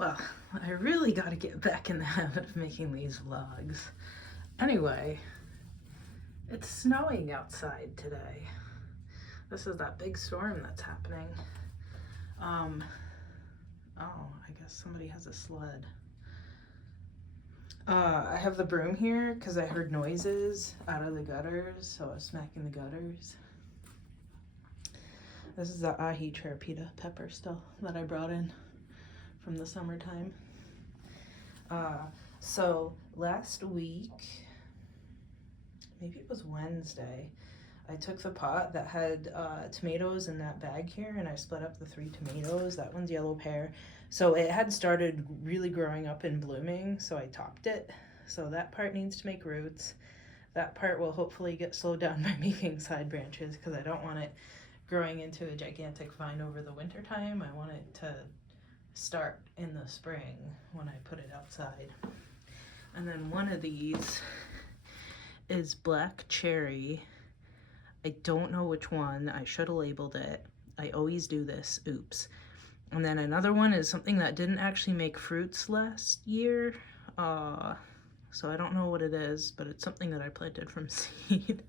Well, I really got to get back in the habit of making these vlogs. Anyway, it's snowing outside today. This is that big storm that's happening. Oh, I guess somebody has a sled. I have the broom here because I heard noises out of the gutters, so I was smacking the gutters. This is the ahi charapita pepper still that I brought in from the summertime. So last week, maybe it was Wednesday, I took the pot that had tomatoes in that bag here and I split up the 3 tomatoes. That one's yellow pear. So it had started really growing up and blooming, so I topped it. So that part needs to make roots. That part will hopefully get slowed down by making side branches because I don't want it growing into a gigantic vine over the winter time. I want it to start in the spring when I put it outside. And then one of these is black cherry. I don't know which one. I should have labeled it. I always do this. Oops. And then another one is something that didn't actually make fruits last year. So I don't know what it is, but it's something that I planted from seed.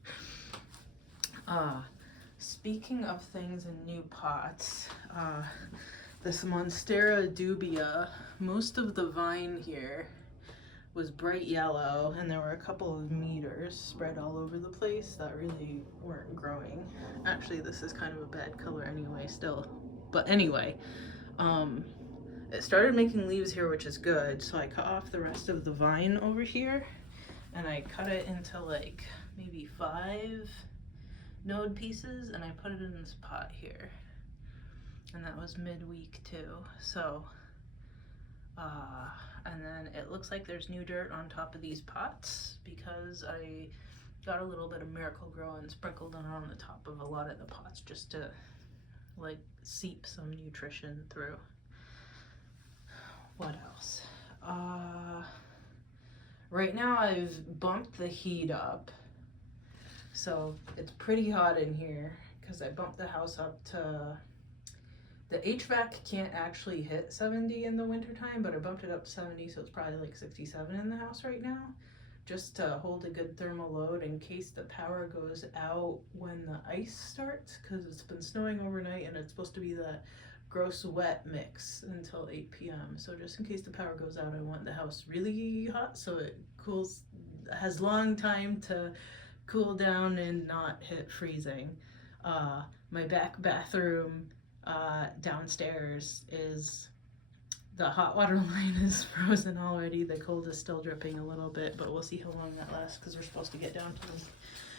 Speaking of things in new pots, this Monstera dubia, most of the vine here was bright yellow, and there were a couple of meters spread all over the place that really weren't growing. Actually, this is kind of a bad color anyway still. But anyway, it started making leaves here, which is good. So I cut off the rest of the vine over here, and I cut it into like maybe 5 node pieces, and I put it in this pot here. And that was midweek too. So, and then it looks like there's new dirt on top of these pots because I got a little bit of Miracle-Gro and sprinkled it on the top of a lot of the pots just to like seep some nutrition through. What else? Right now I've bumped the heat up. So it's pretty hot in here because I bumped the house up to, the HVAC can't actually hit 70 in the wintertime, but I bumped it up to 70, so it's probably like 67 in the house right now, just to hold a good thermal load in case the power goes out when the ice starts, because it's been snowing overnight and it's supposed to be the gross wet mix until 8 p.m. So just in case the power goes out, I want the house really hot so it cools, has long time to cool down and not hit freezing. My back bathroom downstairs is, the hot water line is frozen already. The cold is still dripping a little bit, but we'll see how long that lasts because we're supposed to get down to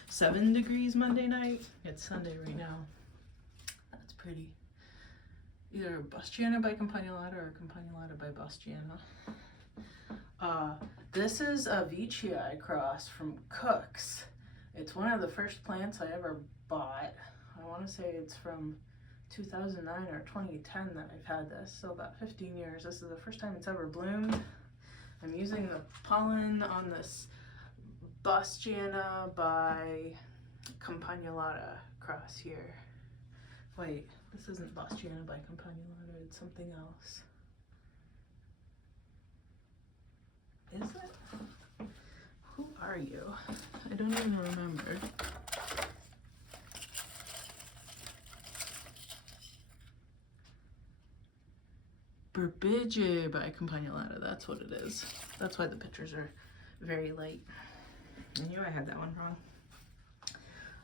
7 degrees Monday night. It's Sunday right now. That's pretty. Either Bustiana by Campagnolata or Campagnolata by Bustiana. This is a Veitchii cross from Cook's. It's one of the first plants I ever bought. I want to say it's from 2009 or 2010 that I've had this, so about 15 years. This is the first time it's ever bloomed. I'm using the pollen on this Bustiana by Campagnolata cross here. Wait, this isn't Bustiana by Campagnolata, it's something else. Is it? Who are you? I don't even remember. Burbage by Campagnolata, that's what it is. That's why the pictures are very light. I knew I had that one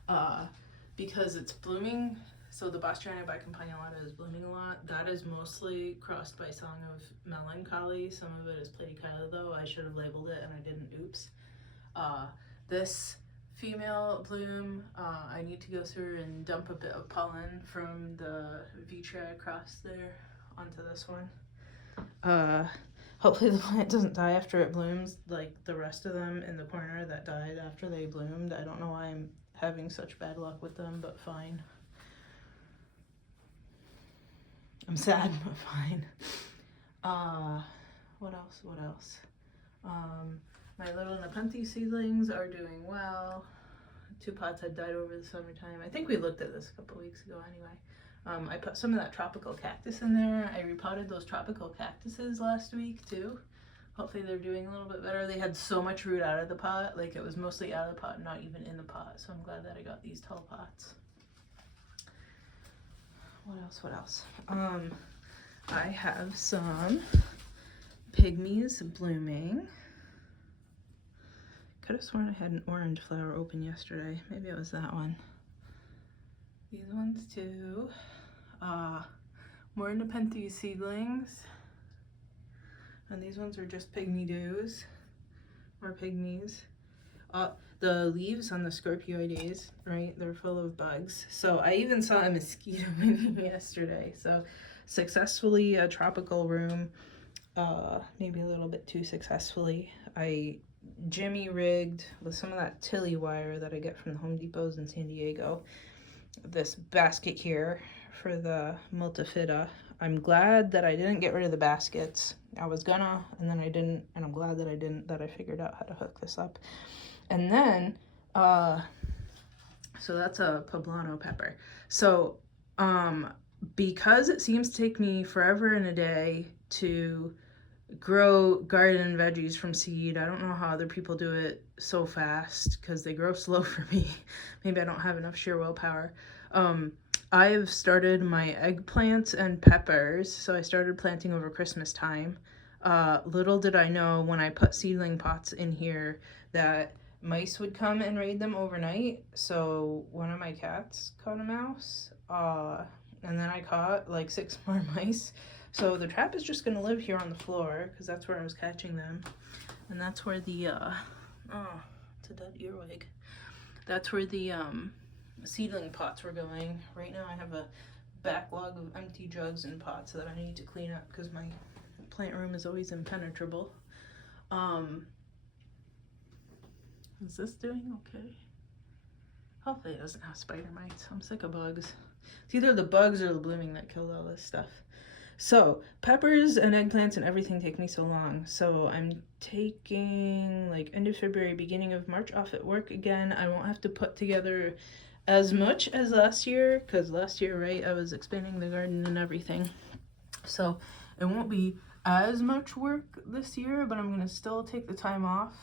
wrong. Because it's blooming, so the Bustiana by Campagnolata is blooming a lot. That is mostly crossed by Song of Melancholy. Some of it is Platychyla though. I should have labeled it and I didn't, oops. This female bloom, I need to go through and dump a bit of pollen from the Veitchii cross there onto this one. Hopefully the plant doesn't die after it blooms like the rest of them in the corner that died after they bloomed. I don't know why I'm having such bad luck with them, but fine. I'm sad, but fine. What else? My little Nepenthe seedlings are doing well. 2 pots had died over the summertime. I think we looked at this a couple weeks ago anyway. I put some of that tropical cactus in there. I repotted those tropical cactuses last week too. Hopefully they're doing a little bit better. They had so much root out of the pot, like it was mostly out of the pot, not even in the pot. So I'm glad that I got these tall pots. What else? I have some pygmies blooming. Could have sworn I had an orange flower open yesterday. Maybe it was that one. These ones too. More Nepenthes seedlings. And these ones are just pygmy dews. More pygmies. The leaves on the Scorpioides, right? They're full of bugs. So I even saw a mosquito winning yesterday. So successfully a tropical room. Maybe a little bit too successfully. I jimmy rigged with some of that Tilly wire that I get from the Home Depots in San Diego. This basket here for the multifida. I'm glad that I didn't get rid of the baskets. I was gonna, and then I didn't, and I'm glad that I didn't, that I figured out how to hook this up. And then, so that's a poblano pepper. So, because it seems to take me forever and a day to grow garden veggies from seed, I don't know how other people do it so fast because they grow slow for me. Maybe I don't have enough sheer willpower. I've started my eggplants and peppers, so I started planting over Christmas time. Little did I know when I put seedling pots in here that mice would come and raid them overnight. So one of my cats caught a mouse, and then I caught like 6 more mice. So the trap is just gonna live here on the floor because that's where I was catching them. And that's where the, oh, it's a dead earwig. That's where the seedling pots were going. Right now I have a backlog of empty jugs and pots that I need to clean up because my plant room is always impenetrable. Is this doing okay? Hopefully it doesn't have spider mites. I'm sick of bugs. It's either the bugs or the blooming that killed all this stuff. So peppers and eggplants and everything take me so long. So I'm taking like end of February, beginning of March off at work again. I won't have to put together as much as last year because last year, right, I was expanding the garden and everything. So it won't be as much work this year, but I'm gonna still take the time off.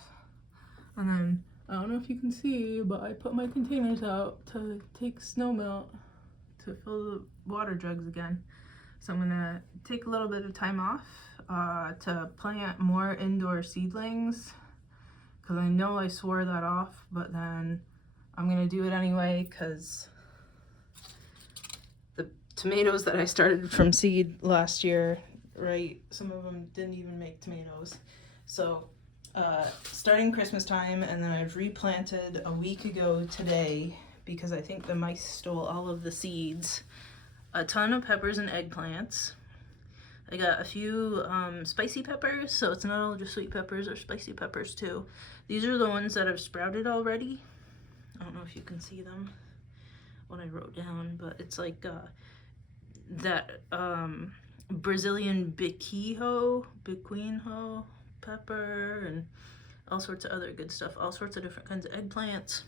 And then I don't know if you can see, but I put my containers out to take snow melt to fill the water jugs again. So I'm gonna take a little bit of time off to plant more indoor seedlings because I know I swore that off, but then I'm gonna do it anyway because the tomatoes that I started from seed last year, right, some of them didn't even make tomatoes. So starting Christmas time, and then I've replanted a week ago today because I think the mice stole all of the seeds. A ton of peppers and eggplants. I got a few spicy peppers, so it's not all just sweet peppers or spicy peppers too. These are the ones that have sprouted already. I don't know if you can see them, what I wrote down, but it's like that Brazilian biquinho pepper and all sorts of other good stuff, all sorts of different kinds of eggplants.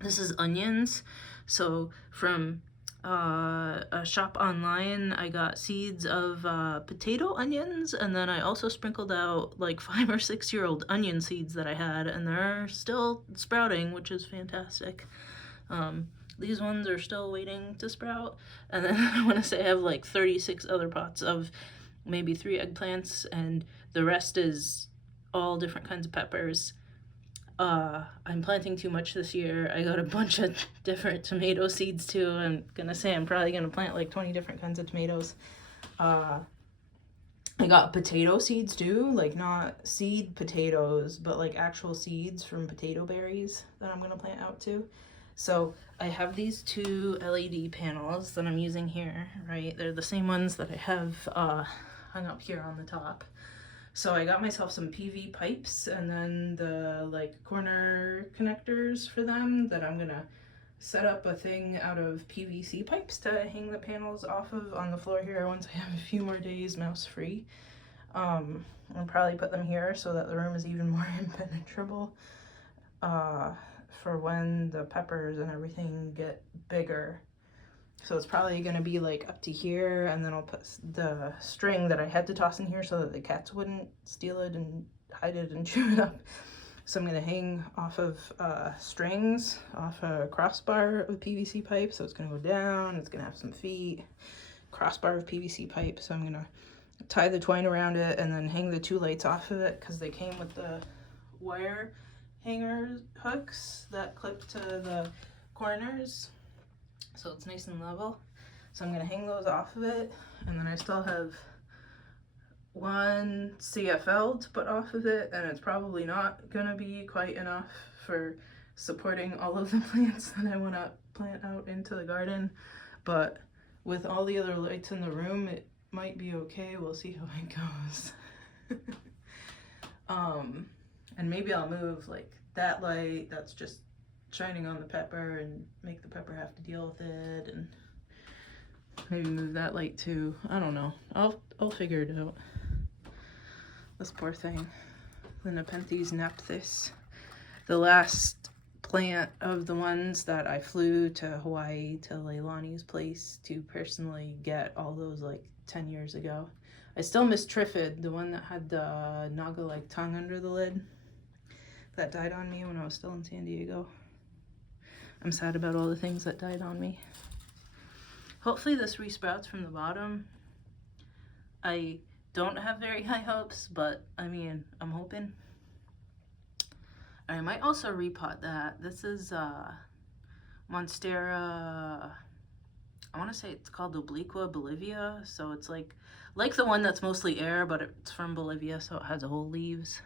This is onions. So from a shop online, I got seeds of potato onions, and then I also sprinkled out like 5 or 6 year old onion seeds that I had, and they're still sprouting, which is fantastic. These ones are still waiting to sprout, and then I want to say I have like 36 other pots of maybe 3 eggplants, and the rest is all different kinds of peppers. I'm planting too much this year. I got a bunch of different tomato seeds too. I'm gonna say I'm probably gonna plant like 20 different kinds of tomatoes. I got potato seeds too, like not seed potatoes, but like actual seeds from potato berries that I'm gonna plant out too. So I have these 2 LED panels that I'm using here, right? They're the same ones that I have hung up here on the top. So I got myself some PV pipes and then the like corner connectors for them that I'm gonna set up a thing out of PVC pipes to hang the panels off of on the floor here once I have a few more days mouse free. I'll probably put them here so that the room is even more impenetrable for when the peppers and everything get bigger. So it's probably gonna be like up to here, and then I'll put the string that I had to toss in here so that the cats wouldn't steal it and hide it and chew it up. So I'm gonna hang off of strings off a crossbar of PVC pipe. So it's gonna go down, it's gonna have some feet, crossbar of PVC pipe. So I'm gonna tie the twine around it and then hang the 2 lights off of it, because they came with the wire hanger hooks that clip to the corners, so it's nice and level. So I'm gonna hang those off of it, and then I still have 1 CFL to put off of it, and it's probably not gonna be quite enough for supporting all of the plants that I want to plant out into the garden, but with all the other lights in the room, it might be okay. We'll see how it goes. And maybe I'll move like that light that's just shining on the pepper and make the pepper have to deal with it, and maybe move that light too. I don't know. I'll figure it out. This poor thing. The Nepenthes nephthys. The last plant of the ones that I flew to Hawaii to Leilani's place to personally get all those like 10 years ago. I still miss Triffid, the one that had the naga-like tongue under the lid. That died on me when I was still in San Diego. I'm sad about all the things that died on me. Hopefully this resprouts from the bottom. I don't have very high hopes, but I mean, I'm hoping. I might also repot that. This is Monstera, I want to say it's called Obliqua Bolivia. So it's like the one that's mostly air, but it's from Bolivia, so it has whole leaves.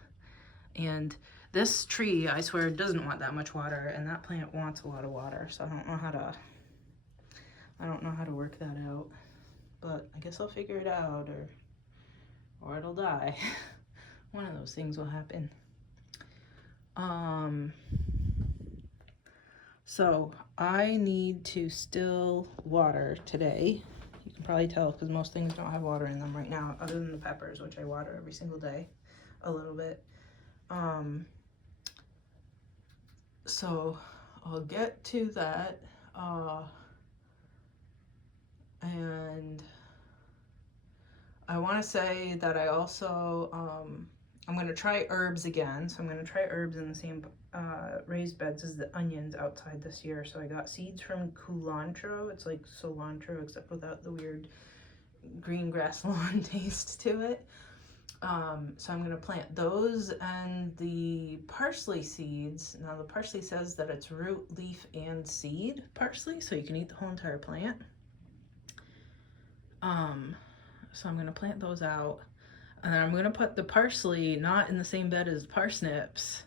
And this tree, I swear, doesn't want that much water, and that plant wants a lot of water. So I don't know how to work that out. But I guess I'll figure it out, or it'll die. One of those things will happen. So I need to still water today. You can probably tell because most things don't have water in them right now, other than the peppers, which I water every single day a little bit. So I'll get to that. And I want to say that I also, I'm going to try herbs again. So I'm going to try herbs in the same raised beds as the onions outside this year. So I got seeds from culantro. It's like cilantro except without the weird green grass lawn taste to it. So I'm going to plant those and the parsley seeds. Now the parsley says that it's root, leaf, and seed parsley, so you can eat the whole entire plant. So I'm going to plant those out, and then I'm going to put the parsley not in the same bed as parsnips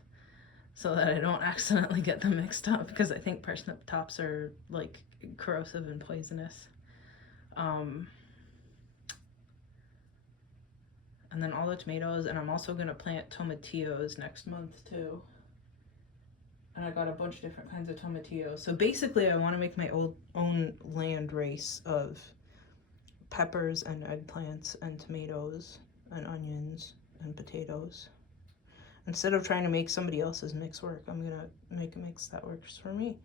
so that I don't accidentally get them mixed up, because I think parsnip tops are like corrosive and poisonous. And then all the tomatoes, and I'm also going to plant tomatillos next month too. And I got a bunch of different kinds of tomatillos. So basically I want to make my own land race of peppers and eggplants and tomatoes and onions and potatoes. Instead of trying to make somebody else's mix work, I'm going to make a mix that works for me.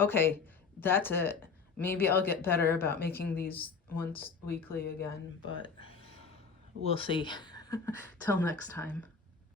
Okay, that's it. Maybe I'll get better about making these once weekly again, but we'll see. Till next time.